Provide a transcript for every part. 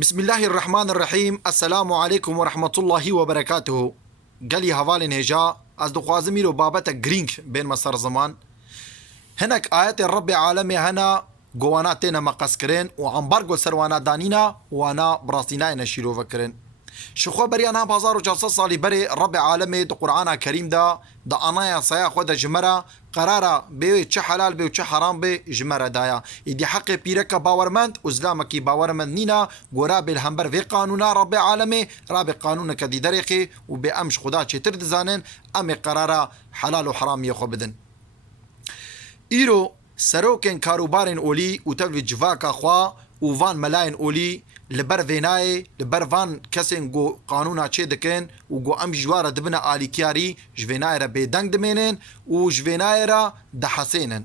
بسم الله الرحمن الرحیم. السلام علیکم و رحمت الله و برکاته. گلی هوالین هجا از دخوازمی رو بابت گرینگ بین مسار زمان هناك آيات الرب عالمي هنا قواناتنا مقاسكرين وعنبرقو سروانا دانينا وانا براسينا شيرو فكرين شخوا بريانا بازارو جالسة صالي بري الرب عالمي دو قرآن كريم دا انايا صيا خود جمرة قرارا بيوي چه حلال بيو چه حرام بي جمرة دايا ايدي حق بيركا باورمند وزلامكي باورمند نينا قورا بالهمبر في قانونا رب عالمي رابي قانونا كدي دريقي وبأمش خدا چه ترد زانن امي قرارا حلال وحرام يخو بدن ایرو سروکن کاروبارن اولی و تل جواکا خوا و وان ملاین اولی لبر وینای لبر وان کسین گو قانونا چه دکن و گو ام جوارا دبنا آلیکیاری جوینای را بیدنگ دمینن و جوینای را دحسینن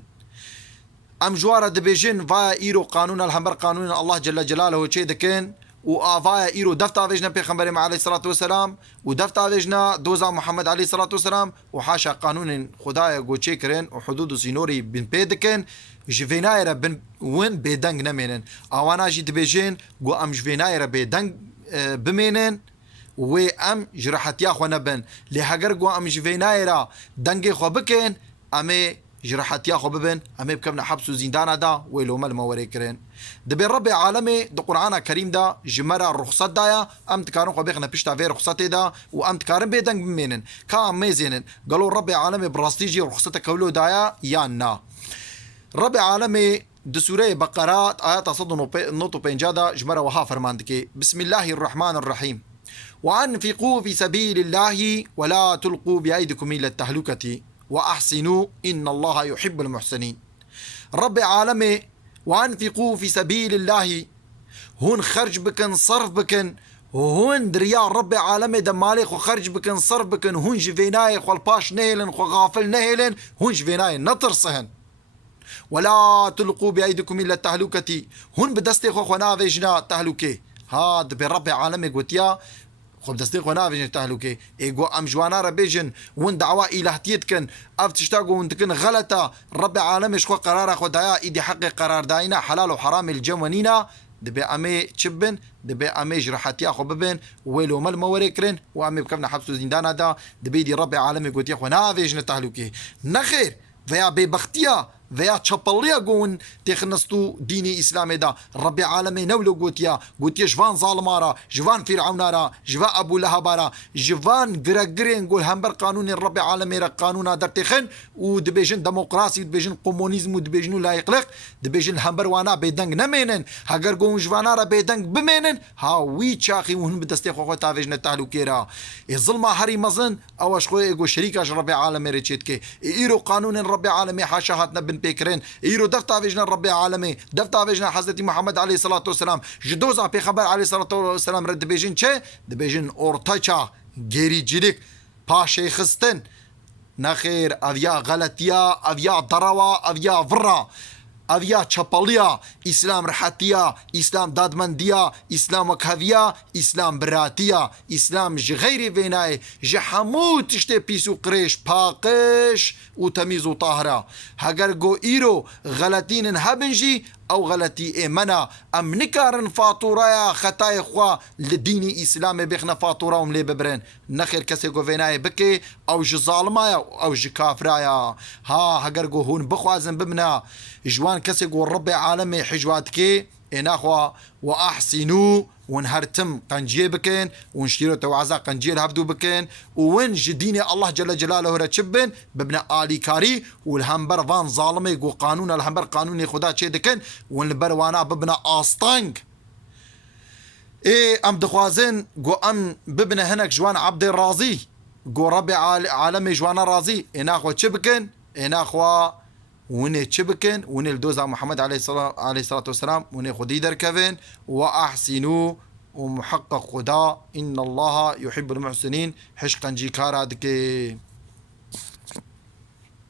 ام جوارا دبیجن وای ایرو قانون الهمبر قانون الله جل جلاله چه دکن و آوای ایرو دفتا ویجنا پیغمبر علیه الصلاة والسلام و دفتا ویجنا دوزا محمد علیه الصلاة والسلام و حاشا قانون خدای گو چه کرن و حدود و سینوری بن پیدکن جوینای را بن ون بیدنگ نمینن آوانا جی دبیجن گو ام جوینای را بیدنگ بمینن و ام جرحتیا خو نبن لهگر گو ام جوینای را دنگ خو بکن امی جراحتيا خو ببن امي بكبنا حبس وزندان دا ويلو مال موري كرين دبي ربي عالمي دو قرآن كريم دا جمرة الرخصت دايا ام تكارن خو بيخنا بيشتا في رخصتي دا وام تكارن بيدنگ بمينن كام ميزينن قالوا ربي عالمي براستيجي رخصتك كولو دايا يانا ربي عالمي دسورة بقرات آيات صد نوتو بينجادا جمرة وها فرماندكي بسم الله الرحمن الرحيم وأنفقوا في سبيل الله ولا تلقوا بأيديكم إلى التهلكة وأحسنوا إن الله يحب المحسنين. رب عالمي وأنفقوا في سبيل الله هون خرج بكن صرف بكن هون دريا رب عالمي دمالي خو خرج بكن صرف بكن هون جفيناي خو الباش نهلن خو غافل نهلن هون جفيناي نطر صهن ولا تلقوا بأيديكم إلى التهلكة هون بدستي خو خنا فيجنا تهلكة هاد برب عالمي قوتيا خب تصديق ونافجن تهلكي ايغو ام جوانا ربيجن وين دعوا الهتيتكن اف تشتاقوا وانتكن غلطه رب العالمين شكو قرار خدايا ايدي حق قرار داينا حلال وحرام الجوانينا دبي امي تشبن دبي امي جرحتيا خو ببن ويلو مال موريكرن وامي بكبنا حبس زندان هذا دبي دي رب العالمين قلت يا اخوانا فيجن تهلكي نخير ويا ببختيا ويا تشابليا قون تخنستو ديني اسلامي دا ربي عالمي نولو قوتيا جوان ظالمارا جوان فرعونارا جوا ابو لهبارا جوان غرغرين قول همبر قانون الربي عالمي را قانونا درتخن ودبيجن ديمقراطي ودبيجن كومونيزم ودبيجن لا يقلق دبيجن همبر وانا بيدنگ نمينن هاگر قون جوانا را بيدنگ بمينن ها وي تشاخي وهن بدستي خو تافجن تهلكيرا الظلمه هري مزن او اشخو ايغو شريكاش ربي عالمي ريتشيتكي ايرو قانون الربي عالمي حاشا هاتنا بن بيكرين ايرو دفتا فيجنا ربي عالمي دفتا فيجنا حضرت محمد عليه الصلاة والسلام جدوزا بيخبر عليه الصلاة والسلام رد بيجن چه دبيجن اورتاچا گيري جيلك پاشي خستن نخير اويا غلطيا اويا ضروا اويا فرا اويا چپليا اسلام رحتيا اسلام دادمنديا اسلام وكهويا اسلام براتيا اسلام غير فيناي جحموت تشتي بيسو قريش باقش وتميز طاهرة هاگر جو ايرو غلطين هبنجي او غلطي ايمنا ام نكارن فاتورايا خطاي خوا لديني اسلامي بيخنا فاتورا وملي ببرن نخير كسي جو فيناي بكي او جي ظالمايا او جي كافرايا ها هاگر جو هون بخوازن بمنا جوان كسي جو ربي عالمي حجواتكي إناخوا وأحسنوا ونهرتم قنجي بكن ونشتروا توعزا قنجي هبدو بكن وين جديني الله جل جلاله رتشبن ببنا آلي كاري والهمبر فان ظالمي قو قانون الهمبر قانوني خدا چه دكن والبر وانا ببنا آستانج ايه ام دخوازن قو ام ببنا هناك جوان عبد الرازي قو ربي عالمي جوان رازي إناخوا چه بكن إناخوا وني تشبكن وني الدوزا محمد عليه الصلاة والسلام وني خدي دركفن وأحسنوا ومحقق خدا إن الله يحب المحسنين حشقا جيكارا دكي